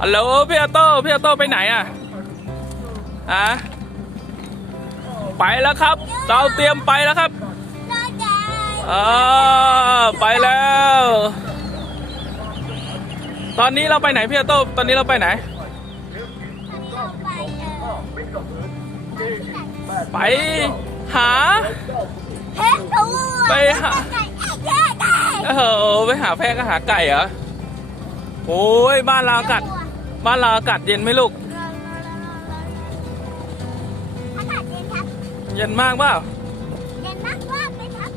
ฮัลโหลพี่ออโต้พี่ออโต้ไปไหนอะอะไปแล้วครับ เราเตรียมไปแล้วครับอ่าไปแล้ว ตอนนี้เราไปไหนพี่ออโต้ตอนนี้เราไปไหน ไปหาไปหาเออไปหาแพะก็หาไก่เหรอโอ้ยบ้านเราอากาศ บ้านเราอากาศเย็นไหมลูก อากาศเย็นครับ เย็นมากเปล่าเย็นมากมากเลยครับ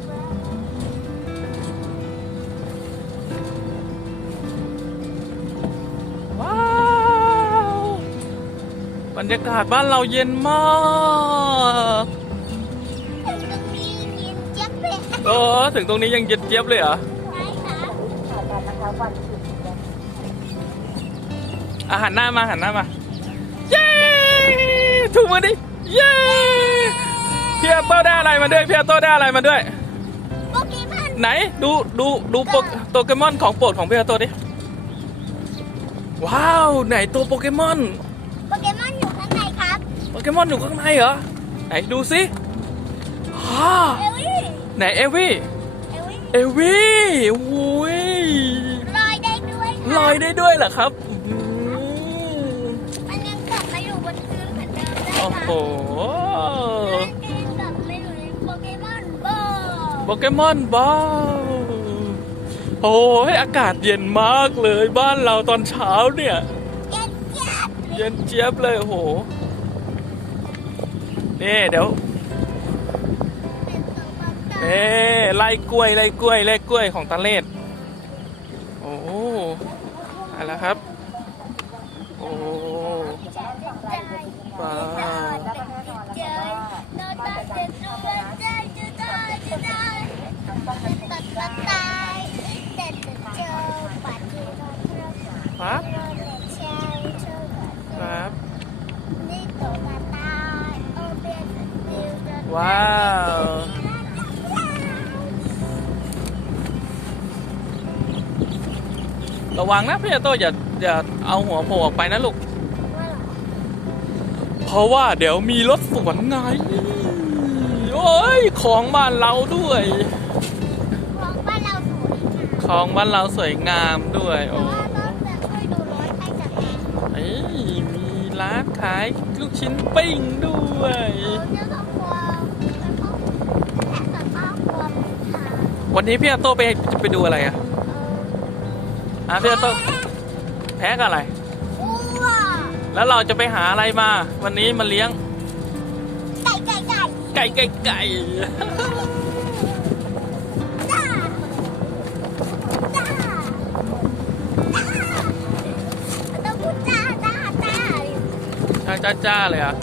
ว้าว บรรยากาศบ้านเราเย็นมาก ถึงตรงนี้เย็นเจี๊ยบเลยเออ ถึงตรงนี้ยังเย็นเจี๊ยบเลยเหรอ ใช่ครับอาหารหน้ามาหันหน้ามา เย้ถูกมือดิ เย้พี่แอปเปิลได้อะไรมาด้วยพี่แอปเปิลได้อะไรมาด้วย โปเกมอนไหนดูดูดูโปเกโปเกมอนของโปรดของพี่แอปเปิลดิ ว้าว ไหนตัวโปเกมอน โปเกมอนอยู่ข้างในครับโปเกมอนอยู่ข้างในเหรอ ไหนดูสิฮ่าเอลวี่ไหนเอวี่เอลวี่เอวี่โอ้ยลอยได้ด้วยครับลอยได้ด้วยเหรอครับ อนเดิมได้โอ้ครัโหมันยังกลับมาอยู่ในโปเกมอนโบโปเกมอนบ้าวโอ้ยอากาศเย็นมากเลยบ้านเราตอนเช้าเนี่ย เย็นเจี๊ยบเย็นเจี๊ยบเลยโอ้โหนี่เดี๋ยวเป็นตัวปักตาเอ้ไล่กล้วยไล่กล้วยไล่กล้วยของตาเลดโอ้อะไร แล้วครับโอ้ว้าวครับครับว้าวระวังนะพี่โตอย่าอย่าเอาหัวโผล่ออกไปนะลูกเพ ราะว่าเดี๋ยวมีรถสวนไงโอ้ยของบ้านเราด้วย ของบ้านเราสวยของบ้านเราสวยงามด้วยแต่โอ้ว่ารถจะช่วยดูรถให้จัดการเอ้ยมีร้านขายลูกชิ้นปิ้งด้วยเรื่องของความเป็นพวกแผนสัตว์ป้าความทางวันนี้พี่โตไปจะไปดูอะไรอะอะพี่โตแพ้กับอะไรอ้ว แล้วเราจะไปหาอะไรมา วันนี้มาเลี้ยง ไก่ไก่ไก่ไก่ไก่ไก่จ้าจ้าจ้าต้องพูดจ้าจ้าจ้าจ้าจ้าจ้าเลยเหรอะ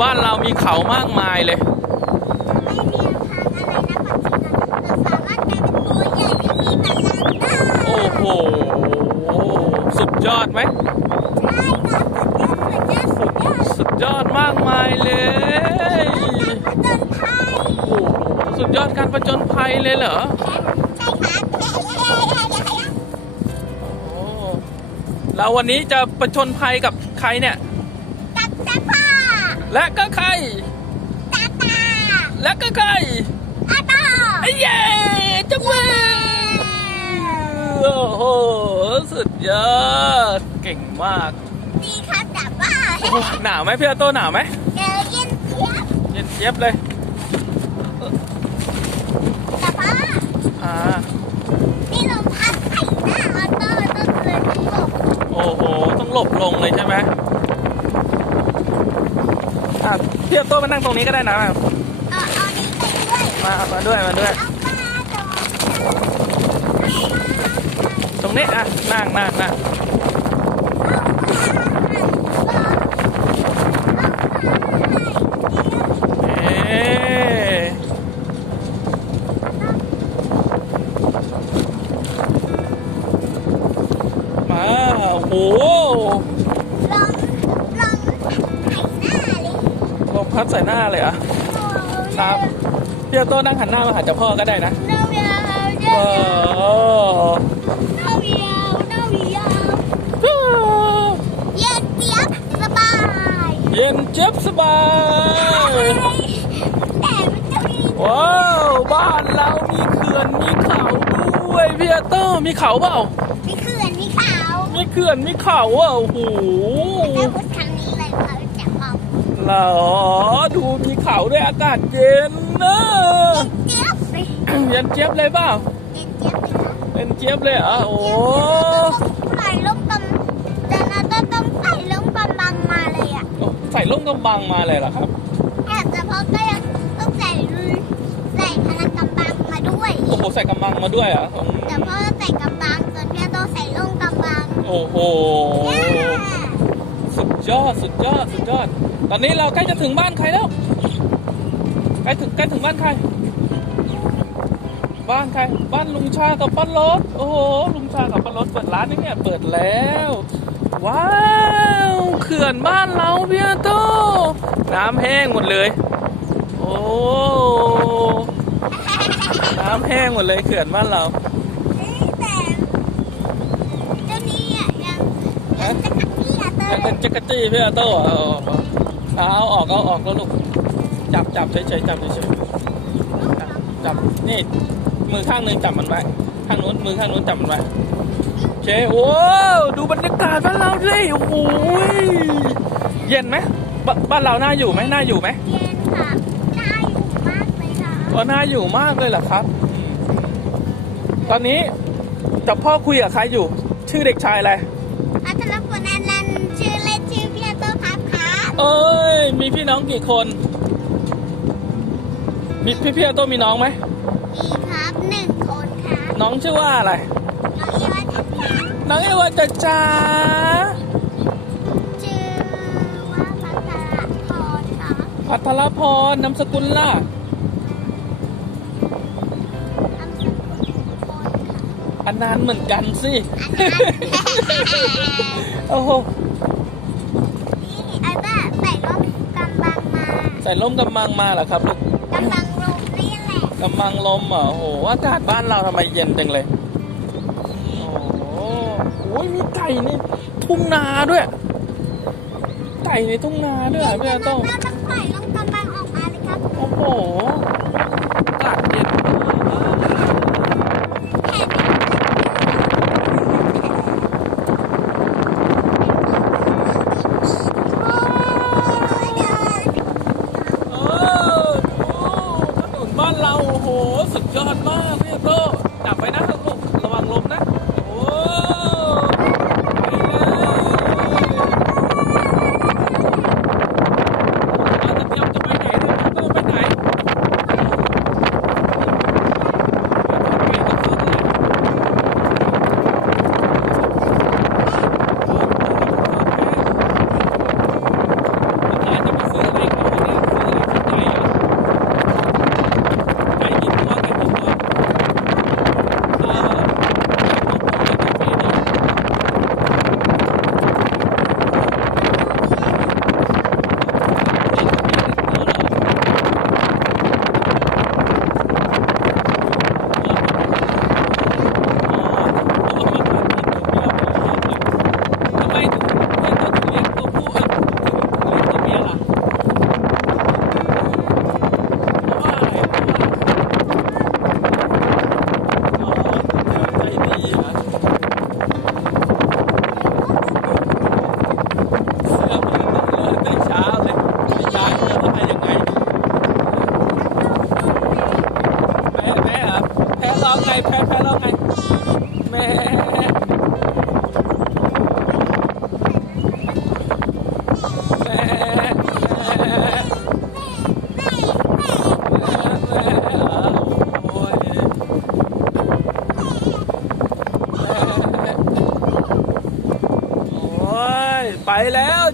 บินดูบ้านเรามีเขามากมายเลยไม่เรียนทางอะไรนะปักชีนะแต่สามารถกลายเป็นตัวใหญ่ที่มีพลังได้โอ้โห สุดยอดไหมใช่ครับสุดยอดสุดยอดสุดยอดมากมายเลยผจญภัยโอ้โหสุดยอดการประจนภัยเลยเหรอใช่ครับโอ้แล้ววันนี้จะประชนภัยกับใครเนี่ยตับตาพ่อ และก็ใครตาตาและก็ใครอาตาไอ้เย่จังเว้ยโอ้โหสุดยอดเก่งมากดีครับแต่ว่าโอ้หนาวไหมพี่อาโต้หนาวไหมเจอเย็นเทียบเย็นเจี๊ยบเลยแต่ว่าอ่านี่ลมพัดใส่หน้าออโต้ต้นเลยทั้งหมดโอ้โหต้องหลบลงเลย ใช่ไหมอะพี่อาโต้มานั่งตรงนี้ก็ได้นะเออเอานี้ไปด้วยมามาด้วยมาด้วย เอาปลาตรงตรงนี้อะนั่งนั่งนั่ง น้าเลยเหรอะครับพี่ออโต้นั่งหันหน้ามาหาเจ้าพ่อก็ได้นะเนาเวียวโอ้เนาเวียวเนาเวียวเย็นเจี๊ยบสบายเย็นเจ็บสบายแต่มันจะมีว้าวบ้านเรามีเขื่อนมีเขาด้วยพี่ออโต้มีเขาเปล่ามีเขื่อนมีเขามีเขื่อนมีเขาอะโอ้โห แล้วพูดทางนี้เลยเขาจะ เอาเหรอดูมีเขาด้วยอากาศเย็นนะเจี๊ยบไปเย็นเจี๊ยบเลยเปล่าเย็นเจี๊ยบไปค่ะเย็นเจี๊ยบเลยเหรอะโอ้ใส่ลูกกำแต่นาต้องต้องใส่ลูกกำบังมาเลยอะใส่ร่มกำบังมาเลยเหรอครับแต่เฉพาะก็ยังต้องใส่ใส่พลังกำบังมาด้วยโอ้โหใส่กำบังมาด้วยเหรอะแต่พ่อใส่กำบังส่วนพี่ต้องใส่ลูกกำบังโอ้โหสุดยอดสุดยอดสุดยอด ตอนนี้เราใกล้จะถึงบ้านใครแล้ว ใกล้ถึงใกล้ถึงบ้านใคร บ้านใคร บ้านลุงชากับป้ารถ โอ้โห ลุงชากับป้ารถเปิดร้านนี่เนี่ย เปิดแล้ว ว้าวเขื่อนบ้านเราเพียโตน้ำแห้งหมดเลย โอ้น้ำแห้งหมดเลยเขื่อนบ้านเราแต่เจ้านี่อะยังยังจะกัดพี่อะเตเป็นยจักรจี้พี่ออโต้ เหรอเอาเอาออกเอาออกแล้วลูก จับจับเฉยๆจับเฉยๆจับจับนี่ มือข้างหนึงจับมันไว้ ข้างนู้นมือข้างนู้นจับมันไว้โอเคโอ้ดูบรรยากาศบ้านเราดิโอ้โหเย็นไหมบบ้านเราน่าอยู่ไหมน่าอยู่ไหมเย็นค่ะน่าอยู่มากเลยค่ะก็น่าอยู่มากเลยแหละครับ ตอนนี้กับพ่อคุยกับใครอยู่ ชื่อเด็กชายอะไรอัตลักษณ์คนนั้นนั้นชื่อเล่นชื่อพี่โตครับครับเอ้ยมี พี่น้องกี่คน มีพี่พี่ออโต้มีน้องไหมมีครับหนึ่งคนครับน้องชื่อว่าอะไร น้องเอวาทัศน์น้องเอวาจ๋าจ๋าชื่อว่าพัทรพรครับพัทรพรนามสกุลล่ะนามสกุลพรค่ะอันนานเหมือนกันสิอันนั้นโอ้โห นี่ไอ้บ้าใส่ร่มกำบัง มาใส่ร่มกำมังมาเหรอครับลูกกำบังลมนี่แหละกำมังลมเหรอโอ้โหอากาศบ้านเราทำไมเย็นจังเลย โอ้โหโอ้ยมีไก่ในทุ่งนาด้วย ไก่ในทุ่งนาด้วยเหรอพี่อาโต้เราต้องปล่อยร่มกำบังออกมาเลยครับ โอ้โหอากาศเย็น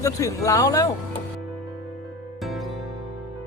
จะถึงเราแล้ว